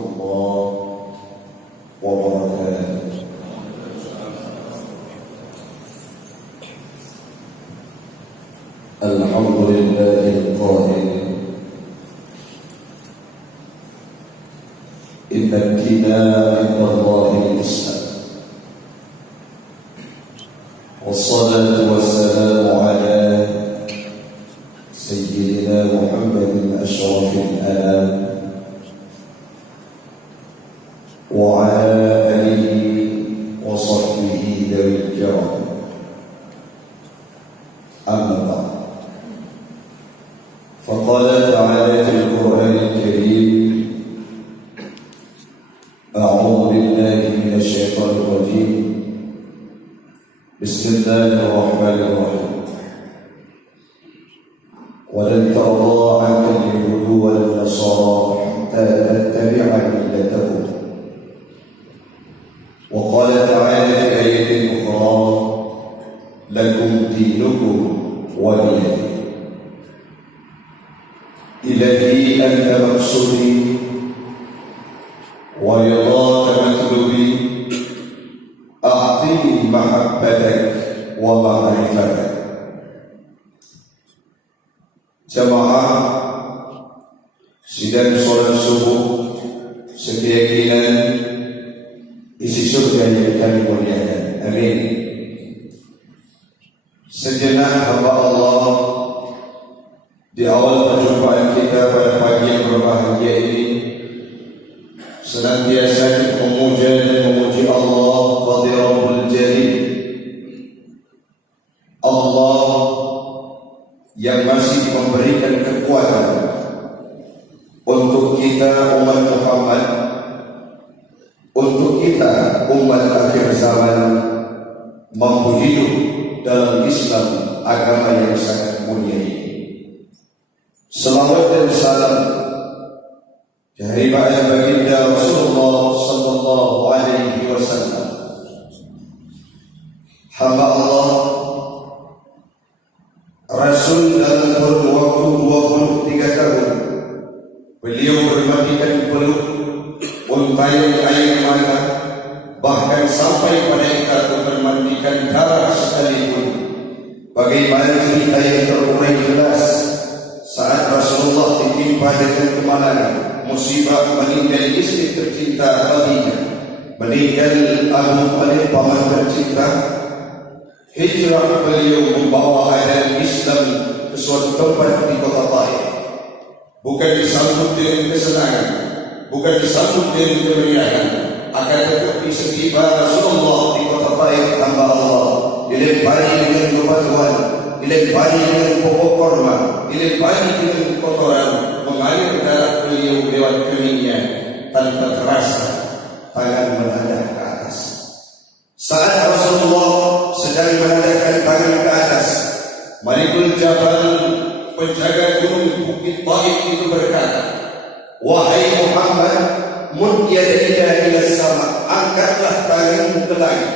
الله وبركاته. الحمد لله القائل إن الكتاب عند الله الإسلام، والصلاة والسلام على سيدنا محمد أشرف الأنام وعلى آله وصحبه ذوي الكرام. أما بعد، فقال تعالى في القرآن الكريم: أعوذ بالله من الشيطان الرجيم، بسم الله الرحمن الرحيم. ولن ترضى عنك اليهود ولا النصارى حتى تتبع ملتهم. وقال تعالى في آية أخرى: لكم دينكم ولي دين. إلهي أنت مقصودي ورضاك مطلوبي، أعطني محبتك ومعرفتك. Jamaah sidang solat subuh sekeyakinan isi surga yang kami muliakan. Amin. Sejenak hamba Allah, di awal perjumpaan kita pada pagi yang berbahagia ini, senantiasa kita memuja dan memuji Allah Qadirul Jalil, Allah yang masih memberikan kekuatan untuk kita umat Muhammad, untuk kita umat akhir zaman, mampu hidup dalam Islam, agama yang sangat mulia ini. Selawat dan salam dari baginda Rasulullah sallallahu alaihi wasallam, hamba Allah, Rasul dalam kurun waktu 23 tahun. Beliau bermandikan peluk, untayan air mata, bahkan sampai pada kita bermandikan darah sekalipun. Bagaimana cerita yang terurai jelas saat Rasulullah ditimpa dengan kemalangan, musibah, meninggal istri tercinta Khadijah, meninggal Abu Talib paman tercinta. Hijrah beliau membawa ajaran Islam ke suatu tempat di kota Taif. Bukan disambut dengan kesenangan, bukan disambut dengan kemeriahan, akan tetapi setiba Rasulullah di kota Taif, hamba Allah dilempari dengan bebatuan, dilempari dengan pokok korma, dilempari dengan kotoran, mengalir darah beliau lewat keningnya. Tanpa terasa tangan menghadap ke atas. Saat Rasulullah sedang menadahkan tangan ke atas, Malikul Jabal, penjaga gunung Bukit Taif itu berkata: "Wahai Muhammad, mud yadika ila sama, angkatlah tanganmu ke langit."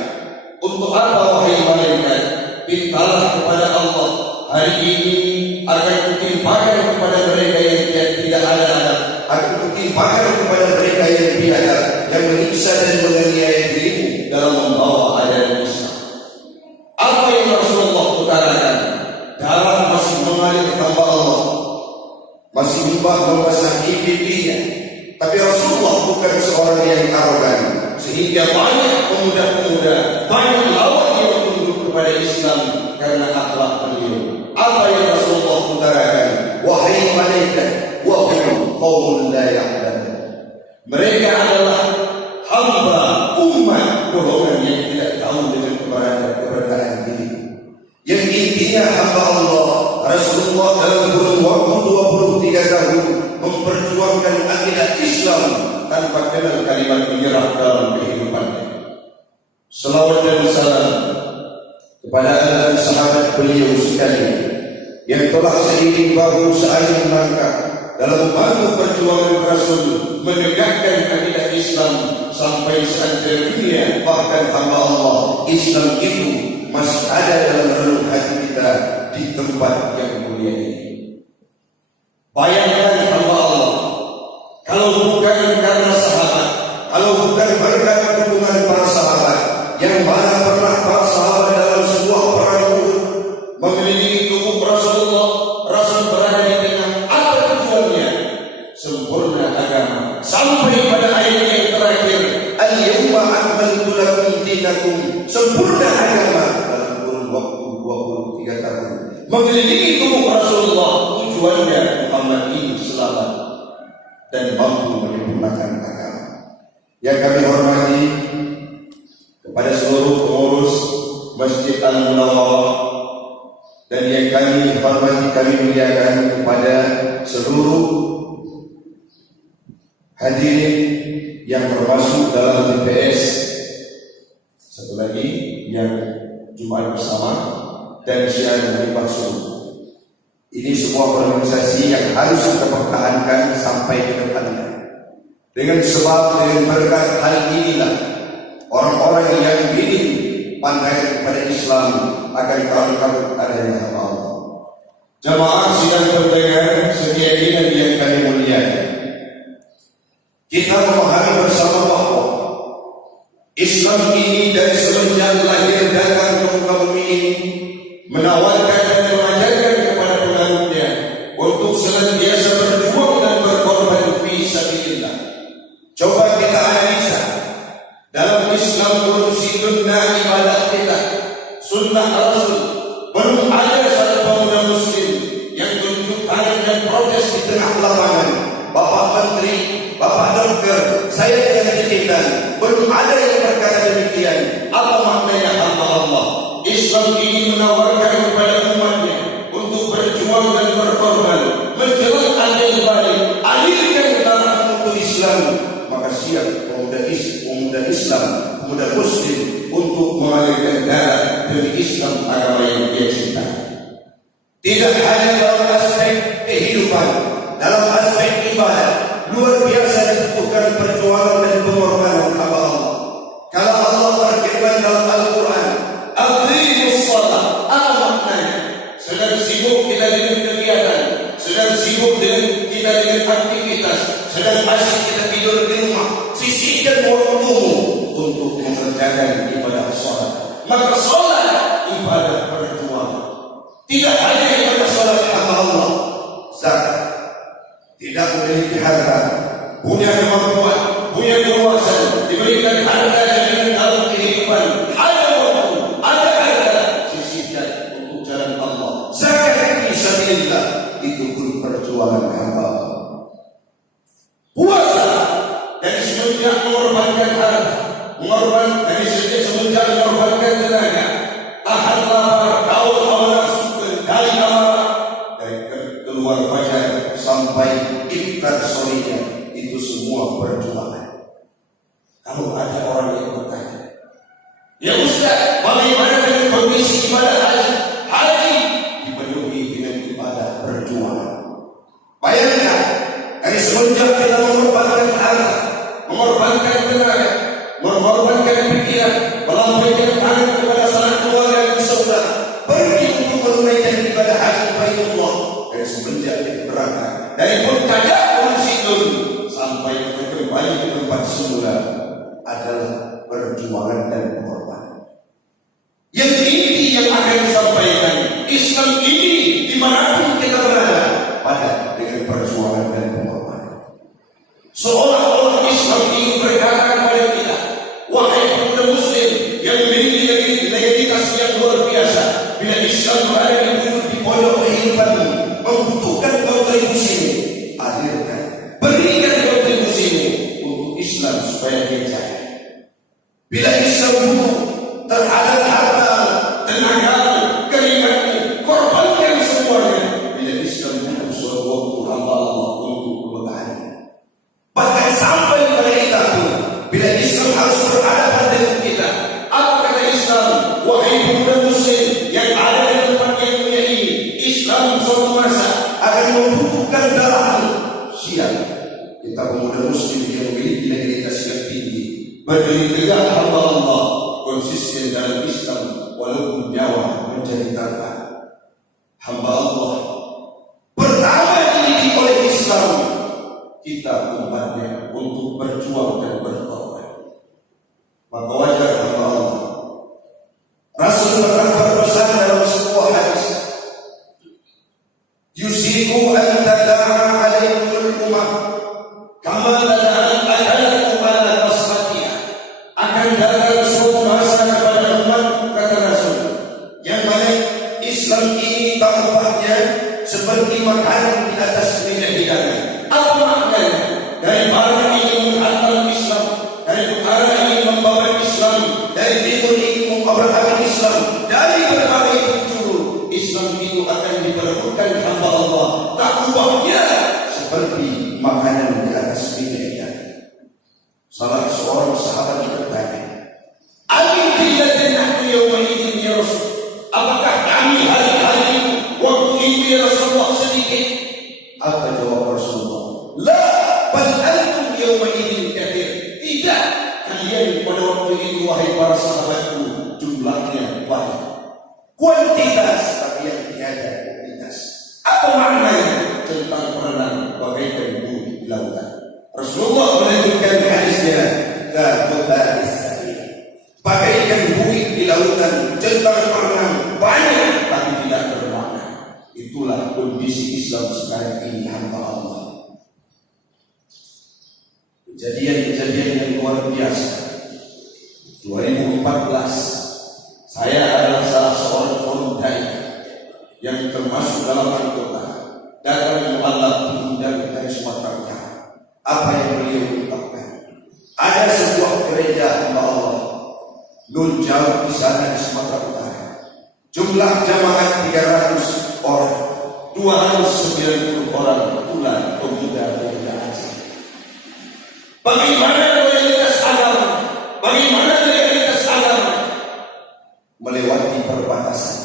Untuk apa wahai malaikat? Mintalah kepada Allah, hari ini akan kutimpakan kepada mereka yang tidak ada adab, akan kutimpakan kepada mereka yang biadab, yang menyiksa dan menganiaya dirimu dalam membawa ajaran Islam. Apa yang Rasulullah utarakan? Darah masih mengalir hamba Allah, masih membasahi pipinya. Tapi Rasulullah bukan seorang yang arogan, sehingga banyak pemuda-pemuda, banyak lawan yang tunduk kepada Islam karena akhlak beliau. Apa yang Rasulullah utarakan? Wahai malaikat, wahum qaumun la ya'lamun. Mereka adalah hamba umat golongan yang tidak tahu dengan keberadaan diri. Yang intinya hamba Allah, Rasulullah dalam kurun waktu 23 tahun memperjuangkan akidah Islam tanpa kenal kalimat menyerah dalam kehidupannya. Selawat dan salam kepada anak sahabat beliau sekalian yang telah seiring bahu seayun langkah dalam membantu perjuangan Rasul menegakkan akidah Islam sampai seantero dunia, bahkan hamba Allah, Islam itu masih ada dalam relung hati kita di tempat yang mulia ini. Bayangkan hamba Allah, kalau bukan karena sahabat kalau bukan berkat dukungan para sahabat, yang mana pernah para sahabat dalam sebuah perang Uhud mengelilingi tubuh Rasulullah, Rasul berada di tengah. Apa tujuannya? Sempurna agama. Sampai pada ayat yang terakhir, al-yawma akmaltu lakum dinakum, sempurna agama dalam kurun waktu 23 tahun. Mengelilingi tubuh Rasulullah, tujuannya Muhammad ini selamat dan mampu menyempurnakan agama. Yang kami hormati kepada seluruh pengurus Masjid Al-Munawwarah, dan yang kami hormati, kami muliakan kepada seluruh hadirin yang termasuk dalam TPS, satu lagi yang Jumat bersama, dan Syiar Muhibah Suruh. Ini sebuah organisasi yang harus kita pertahankan sampai ke depannya. Dengan sebab dengan berkat hal inilah orang-orang yang minim pandai kepada Islam akan terangkat adanya Allah. Jamaah sidang pendengar setia dan yang kami muliakan, kita memahami bersama bahawa Islam ini dari semenjak lahir datang ke muka bumi ini menawarkan dan mengajarkan kepada penganutnya untuk senantiasa berjuang dan berkorban fi sabilillah. Coba kita analisa dalam Islam sunnah ibadah kita, sunnah Rasul. Belum ada satu pemuda muslim yang tunjuk tangan dan protes di tengah lapangan. Bapak Menteri, Bapak Dokter, saya dengan dikitan. Belum ada yang berkata demikian. Apa maknanya hamba Allah? Islam ini menawarkan kepada umatnya untuk berjuang dan berkorban, menjelang adil balik, alirkan darah untuk Islam. Maka siap pemuda Islam, pemuda Muslim untuk mengalirkan darah demi Islam, agama yang dia cintai. Tidak hanya dalam aspek kehidupan, dalam aspek ibadah, luar biasa dibutuhkan perjuangan dan pengorbanan hamba Allah. Kalau Allah berfirman dalam Al-Quran, aqimus shalah, apa maknanya? Sedang sibuk kita dengan kegiatan, sedang sibuk kita dengan aktivitas, sedang asyik kita tidur di rumah, sisihkan waktumu untuk mengerjakan ibadah salat. Maka salat ibadah perjuangan. Tidak hanya ibadah salat hamba Allah, zakat, tidak memiliki harta, punya kemampuan, punya kewasan, diberikan harta dengan dalam kehidupan, ada waktu, ada harta, sisihkan untuk jalan Allah. Zakat fisabilillah, itu pun perjuangan hamba Allah. Puasa dari semenjak mengorbankan harta, semenjak mengorbankan tenaga, tahan lapar, haus hawa nafsu, kendali amarah, dari keluar fajar sampai iftar sorenya, itu semua perjuangan. Kalau ada orang yang bertanya, ya Ustaz, bagaimana dengan kondisi ibadah haji? Haji dipenuhi dengan ibadah perjuangan. Bayangkan, dari semenjak kita mengorbankan harta, mengorbankan tenaga, mengorbankan pikiran, melampaikan tangan kepada sanak keluarga dan saudara, pergi untuk menunaikan ibadah haji Baitullah. Dari semenjak kita berangkat dari Muntajat Munsidun sampai kita kembali ke tempat semula adalah perjuangan dan pengorbanan. Yang inti yang akan disampaikan, Islam ini dimanapun kita berada, pada dengan perjuangan dan pengorbanan. Seolah-olah Islam ini berkata kepada kita, wahai pemuda muslim yang memiliki legalitas yang luar biasa, bila Islam berada di pondok kehidupanmu, membutuhkan kontribusimu, alirkan, berikan kontribusimu untuk Islam supaya dia jaya. Bila Islam butuh terhadap harta, tenaga, keringatmu, korbankan semuanya. Bila Islam butuh suatu waktu hamba Allah untuk kemegahannya. Bahkan sampai pada kita pun, bila Islam harus berhadapan dengan kita, apa kata Islam? Wahai pemuda muslim yang ada di tempat yang mulia ini, Islam suatu masa akan membutuhkan darahmu. Siap, kita pemuda muslim yang memiliki legalitas yang tinggi, berdiri tegak hamba Allah, konsisten dalam Islam walaupun nyawa menjadi taruhan. Hamba Allah pertama dididik oleh Islam, kita umatnya untuk berjuang dan berkorban. Salah seorang sahabat bertanya, "Amin qillatin nahnu yawma idzin ya Rasul?" Apakah kami hari-hari itu, waktu itu ya Rasulullah sedikit? Apa jawab Rasulullah? La, bal antum yawma idzin katsir. Tidak, kalian pada waktu itu wahai para sahabatku jumlahnya banyak. Kuantitas tapi yang tiada kualitas. Apa maknanya tentang perenang bagaikan bumi di lautan? Rasulullah melanjutkan hadisnya, bagaikan bumi di lautan, centang perenang banyak tapi tidak bermakna. Itulah kondisi Islam sekarang ini, hamba Allah. Kejadian-kejadian yang luar biasa. 2014 saya adalah salah seorang volunteer yang termasuk dalam anggota datang mualaf diundang dari Sumatera Utara. Apa yang beliau ungkapkan? Ada sebuah gereja hamba Allah nun jauh di sana di Sumatera Utara. Jumlah jamaah 300 orang, 290 orang pula pemuda-pemuda Aceh. Bagaimana loyalitas agama? Bagaimana loyalitas agama? Melewati perbatasan,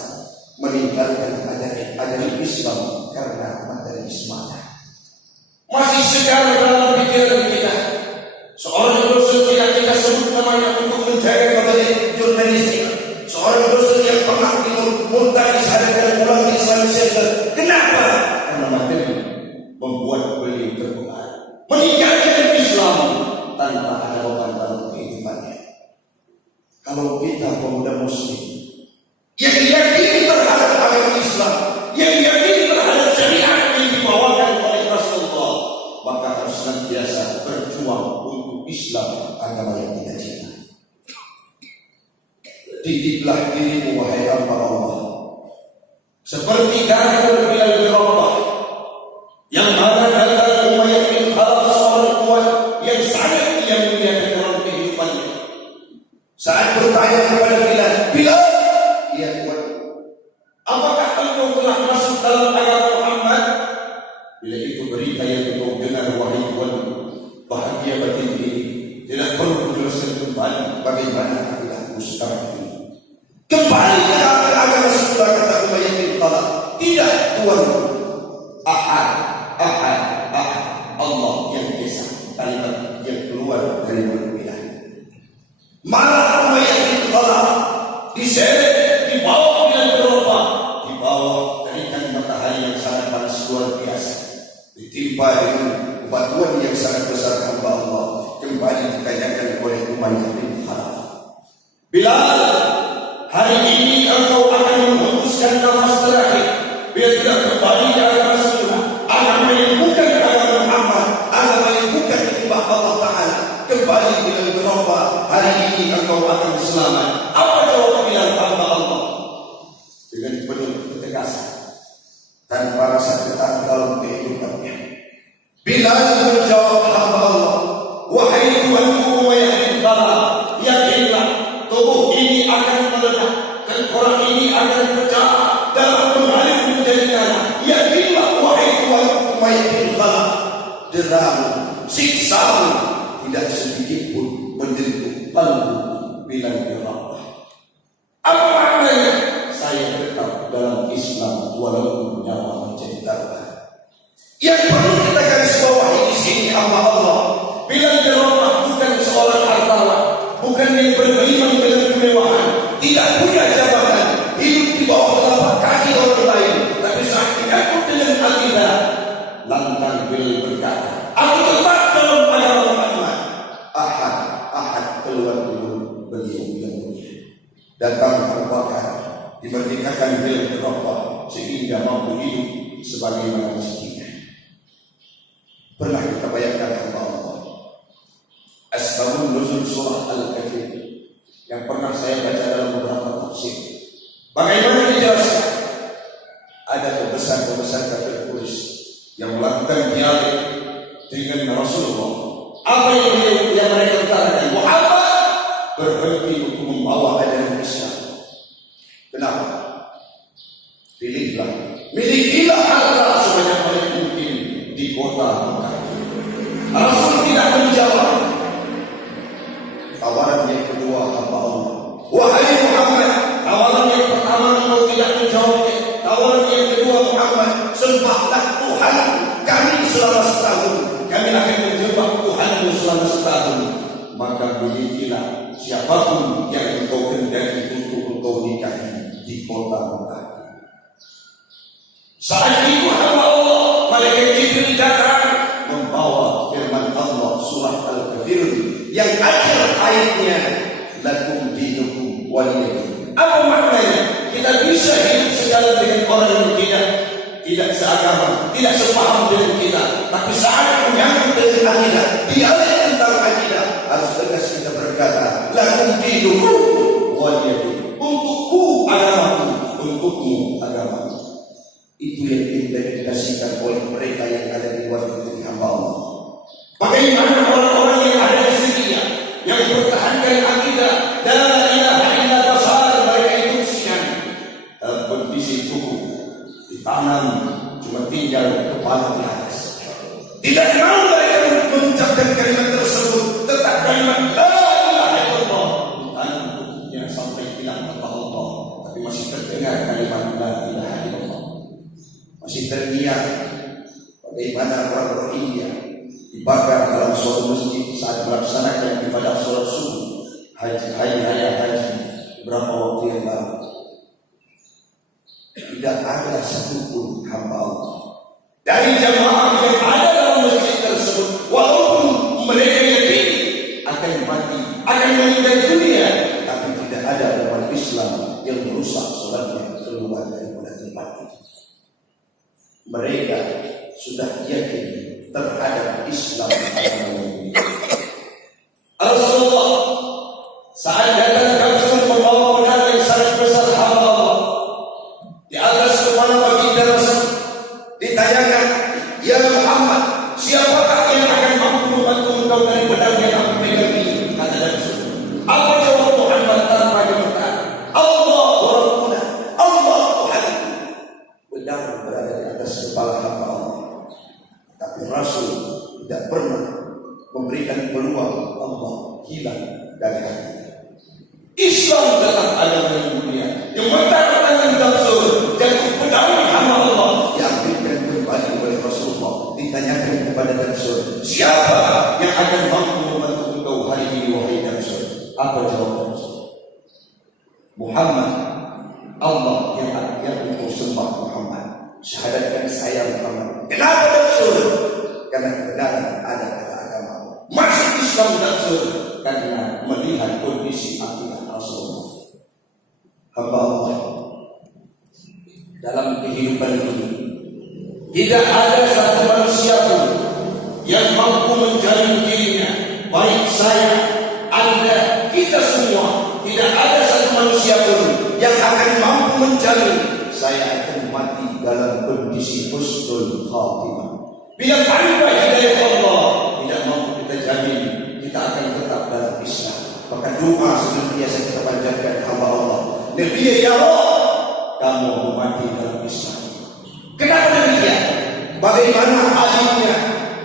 meninggalkan ajaran Islam karena materi semata. Masih sekarang dalam pikiran kita, seorang dosen tidak kita sebut namanya untuk menjaga kembali jurnalistik, seorang dosen yang pernah murtad disadarkan pulang di Islamic Center. Kenapa? Karena materi membuat beliau terpengaruh, meninggalkan Islam tanpa ada beban dalam kehidupannya. Kalau kita pemuda Muslim yang yakin terhadap agama Islam, yang yakin terhadap syariat yang dibawakan oleh Rasulullah, maka harus senantiasa berjuang untuk Islam, agama yang kita cinta. Titiplah dirimu wahai hamba Allah, seperti kata Bilal bin Rabah yang mana kata Umayyah bin Khalaf, seorang kuat yang sangat ia muliakan dalam kehidupannya. Saat bertanya kepada Bilal, "Bilal, ia kuat, apakah engkau telah masuk dalam agama Muhammad?" Bila itu berita yang engkau dengar wahai Tuhan, bahagia batin ini tidak perlu dijelaskan kembali bagaimana akidahku sekarang ini. Kembali ke agama semula, kata Umayyah bin Khalaf. Tidak, Tuhan, ahad, Allah yang esa. Kalimat yang keluar dari mulut Bilal. Malah Umayyah bin Khalaf diseret, dibawa Bilal berubah, dibawa terikan matahari yang sangat panas luar biasa, ditimpa dengan batuan yang sangat besar hamba Allah. Kembali ditanyakan oleh Umayyah bin Khalaf, "Bilal, hari ini engkau akan menghembuskan nafas terakhir. Bila tidak kembali ke agama semula, agama yang bukan agama Muhammad, agama yang bukan menyembah Allah Ta'ala, kembali Bilal berubah. Hari ini engkau akan selamat." Apa jawab Bilal hamba Allah? Dengan penuh ketegasan, tanpa rasa ketat dalam kehidupannya, Bilal menjawab hamba Allah, "Wahai Tuhanku Umayyah bin Khalaf, yakinlah tubuh ini akan meledak, tengkorak ini akan pecah, darah mengalir menjadi tanah. Yakinlah wahai Tuhanku Umayyah bin Khalaf, deramu, siksamu tidak sedikit pun menyentuh kalbu Bilal bin Rabah." Apa maknanya? Saya tetap dalam Islam walaupun nyawa menjadi taruhan. Yang perlu kita garis bawahi di sini hamba Allah, Bilal bin Rabah bukan seorang hartawan, bukan yang bergelimang dengan kemewahan, tidak punya jabatan, hidup di bawah telapak kaki orang lain, tapi saat menyangkut dengan akidah, lantang Bilal berkata, "Aku tetap dalam agama Muhammad." Ahad keluar dulu beliau yang mulia. Datang Abu Bakar, dimerdekakan Bilal bin Rabah sehingga mampu hidup sebagaimana mestinya. Pernah kita bayangkan hamba Allah, asbabun nuzul surah Al-Kahfi yang pernah saya baca dalam beberapa tafsir, bagaimana dijelaskan ada pembesar-pembesar kafir Quraisy yang melakukan dialog dengan Rasulullah. Apa yang mereka utarakan? Muhammad berhenti untuk membawa ajaran Islam. Kenapa? Milikilah harta sebanyak mungkin di kota Mekah. Rasul tidak menjawab. tahun, maka milikilah siapapun yang engkau kehendaki untuk engkau nikahi di kota Mekah. Saat itu hamba Allah, malaikat Jibril datang membawa firman Allah surah Al-Kafirun yang akhir ayatnya lakum dinukum waliyadin. Apa maknanya? Kita bisa hidup sejalan dengan orang yang tidak seagama, tidak sepaham dengan kita, tapi saat menyangkut dengan akidah, dialog tentang akidah, harus tegas kita berkata lakum dinukum waliyadin. Untukku agamaku, untukmu agamaku. Itu yang diimplementasikan oleh mereka yang ada di luar negeri hamba Allah. Bagaimana orang-orang yang ada di sisinya, yang mempertahankan akidah la ilaha illallah besar mereka instruksikan dalam kondisi tubuh ditanam cuma tinggal kepala di atas. Tidak mau mereka mengucapkan kalimat tersebut, tetap kalimat la ilaha illallah ditanam tubuhnya sampai hilang kata Allah, tapi masih terdengar kalimat la ilaha illallah. Masih terngiang bagaimana orang India dibakar dalam suatu masjid saat melaksanakan ibadah sholat subuh hari raya haji beberapa waktu yang lalu. Tidak ada satupun hamba Allah dari jamaah yang ada dalam masjid tersebut, walaupun mereka yakin akan mati, akan meninggal dunia, tapi tidak ada umat Islam yang merusak sholatnya keluar daripada tempat itu. Mereka sudah yakin terhadap Islam agama ini. Rasulullah saat datang Rasul membawa pedang yang sangat besar hamba Allah, di atas kepala baginda Rasul ditanyakan, ya Muhammad, siapakah yang akan mampu membantu engkau dari pedang yang aku pegang ini? Kata Rasul. Apa jawab Muhammad tanpa gemetar? Allah Rabbuna, Allah Tuhan. Pedang berada di atas kepala hamba Allah, tapi Rasul tidak pernah memberikan peluang Allah hilang dari hati. Islam tetap agama yang mulia, yang mentarikkan Rasul jatuh pedang hamba Allah diambilkan kembali oleh Rasulullah. Ditanyakan kepada Rasul, siapa yang akan mampu membantu engkau hari ini wahai Rasul? Apa jawab Rasul? Muhammad, Allah yang engkau sembah Muhammad. Syahadatkan saya Muhammad. Kenapa Rasul? Karena kebenaran ada pada agama. Masuk Islam Rasul karena melihat kondisi akidah Rasul. Hamba Allah dalam kehidupan ini tidak ada satu manusia pun yang mampu menjalin dirinya, baik saya, Anda, kita semua. Tidak ada satu manusia pun yang akan mampu menjalin saya akan mati dalam kondisi husnul khatimah. Bila tanpa hidayah Allah tidak mampu kita jamin kita akan tetap dalam Islam. Maka doa seperti biasa kita panjatkan hamba Allah, Nabi ya Allah, kamu mati dalam Islam. Kenapa demikian? Bagaimana adilnya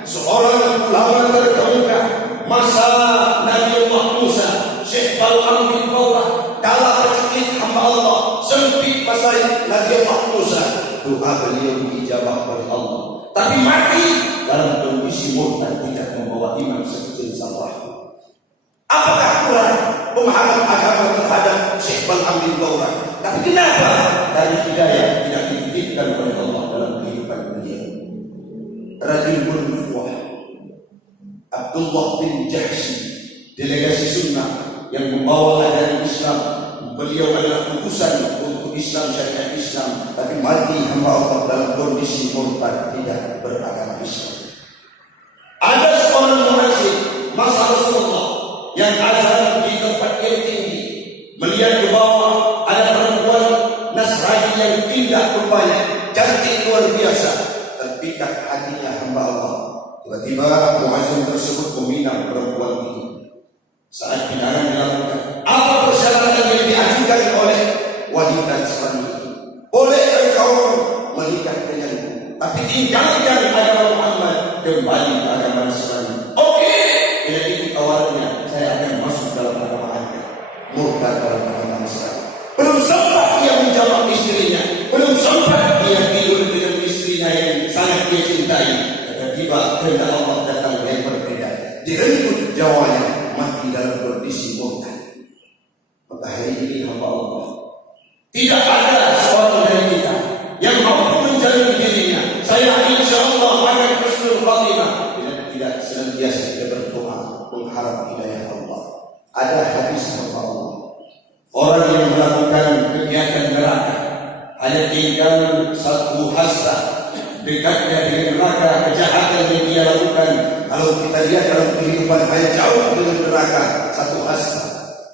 seorang ulama terkemuka masa Nabi Allah Musa, Syekh Bal'am bin Bawah, kala pecekik hamba Allah, sempit pasai Nabi Allah Musa, doa beliau diijabah oleh Allah. Tapi mati dalam kondisi murtad, tidak membawa iman sekecil salah. Apakah kurang pemahaman agama terhadap Syekh Bal'am bin Bawah? Tapi kenapa dari hidayah tidak dititipkan oleh Allah dalam kehidupan beliau? Rajulun Fuah Abdullah bin Jahsy, delegasi sunnah yang membawa ajaran Islam. Beliau adalah utusan untuk Islam, syariat Islam, tapi mati hamba Allah dalam kondisi murtad, tidak beragama Islam. Ada seorang muhajir masa Rasulullah yang azan di tempat yang tinggi, melihat ke bawah ada perempuan Nasrani yang indah rupanya, cantik luar biasa, terpikat hatinya hamba Allah. Tiba-tiba muhajir tersebut meminang perempuan ini. Saat pinangan dilakukan, apa persyaratan yang diajukan oleh wanita Nasrani itu? Boleh engkau menikah denganku, tapi tinggalkan agama Muhammad, kembali ke agama Nasrani. Oke, bila itu tawarannya, saya akan masuk dalam agama Anda. Murtad dalam agama Nasrani. Belum sempat ia menjawab istrinya, belum sempat ia tidur dengan istrinya yang sangat dia cintai. Tiba-tiba kehendak Allah datang yang berbeda, direnggut jawanya. ini hamba Allah. Tidak ada seorang dari kita yang mampu menjamin dirinya saya insya Allah akan husnul khatimah bila tidak senantiasa kita berdoa mengharap hidayah Allah. Ada hadis hamba Allah, orang yang melakukan kegiatan neraka hanya tinggal satu hasrat dekatnya dengan neraka, kejahatan yang dia lakukan. Kalau kita lihat dalam kehidupan hanya jauh dengan neraka satu hasrat,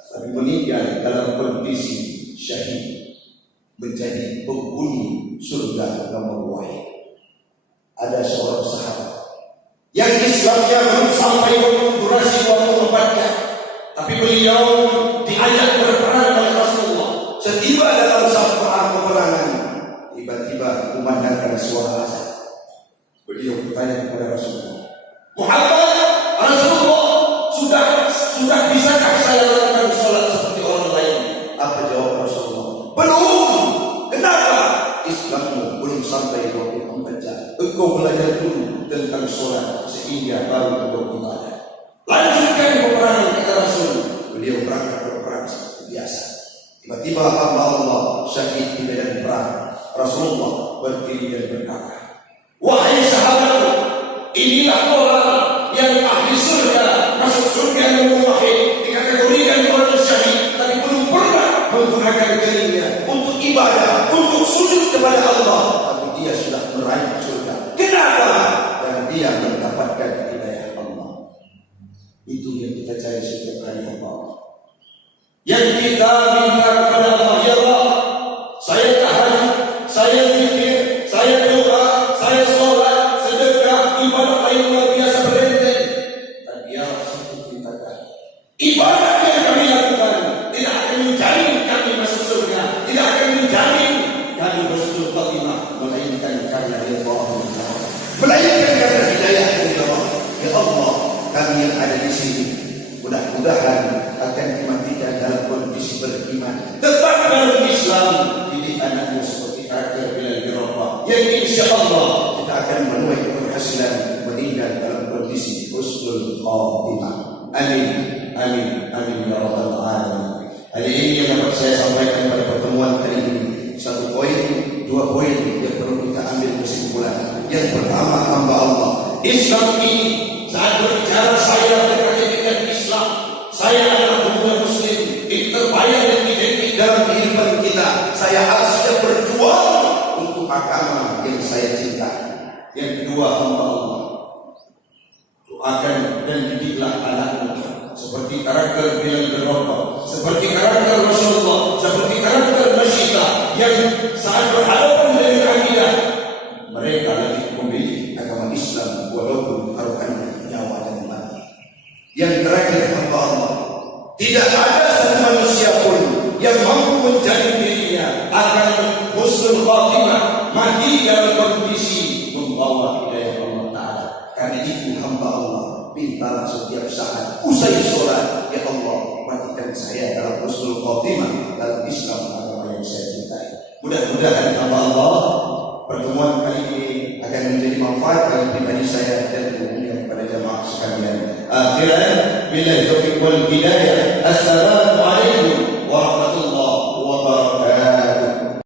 tapi meninggal dalam kondisi syahid, menjadi penghuni surga nomor wahid. Ada seorang sahabat yang Islamnya belum sampai durasi waktu 4 jam, tapi beliau diajak berperang oleh Rasulullah. Setiba dalam saf peperangan, tiba-tiba kumandangkan suara azan. Beliau bertanya kepada Rasulullah, Muhammad, Rasulullah, sudah bisakah saya lakukan sholat seperti orang lain? Apa jawab Rasulullah? Belum. Kenapa? Islammu belum sampai 24 jam. Engkau belajar dulu tentang sholat sehingga baru engkau ibadah. Lanjutkan peperangan, kata Rasul. Beliau berangkat berperang seperti biasa. Tiba-tiba hamba Allah syahid di medan perang. Rasulullah berdiri dan berkata, wahai sahabatku, inilah orang yang ahli surga, masuk surga nomor wahid, dikategorikan orang syahid, tapi belum pernah menggunakan dirinya untuk ibadah, untuk sujud kepada Allah, tapi dia sudah meraih surga. Kenapa? Dan dia mendapatkan hidayah Allah. Itu yang kita cari setiap hari Allah. Yang kita minta kepada Allah, ya Allah, saya tahajud, saya zikir, saya doa, saya sholat, sedekah, ibadah yang luar biasa berenteng. Dan dia satu perintahkan, ibadah yang kami lakukan tidak akan menjamin kami masuk surga, tidak akan menjamin kami husnul khatimah, melainkan karena Allah, melainkan karena hidayah dari Allah. Ya Allah, kami yang ada di sini mudah-mudahan akan dimatikan dalam kondisi beriman, tetap dalam Islam, didik anakmu seperti karakter Bilal bin Rabah, yang insya Allah kita akan menuai keberhasilan meninggal dalam kondisi husnul khatimah. Amin, amin, amin ya rabbal alamin. Hari ini yang dapat saya sampaikan pada pertemuan kali ini, 1 poin, 2 poin yang perlu kita ambil kesimpulan. Yang pertama, hamba Allah, Islam ini saat berbicara saya berkaitan dengan Islam, saya adalah pemuda muslim, itu terbayang dan identik dalam kehidupan kita. Saya harus siap berjuang untuk agama yang saya cintai. Yang kedua, hamba Allah, doakan dan didiklah anakmu seperti karakter Bilal bin Rabah, seperti karakter Rasulullah, seperti karakter Masyidah, yang saat berhadapan dengan akidah mereka lagi memilih agama Islam walaupun taruhannya nyawa dan mati. Yang terakhir, hamba Allah, tidak ada satu manusia pun yang mampu menjamin dirinya akan husnul khatimah, mati dalam kondisi membawa hidayah Allah Ta'ala. Karena itu hamba Allah mintalah setiap saat usai sholat, ya Allah, matikan saya dalam husnul khatimah dalam Islam, agama yang saya cintai. Mudah-mudahan hamba Allah, pertemuan kali ini akan menjadi manfaat bagi pribadi saya dan umumnya kepada jemaah sekalian. Akhiran, billahi taufiq wal hidayah. Assalamualaikum.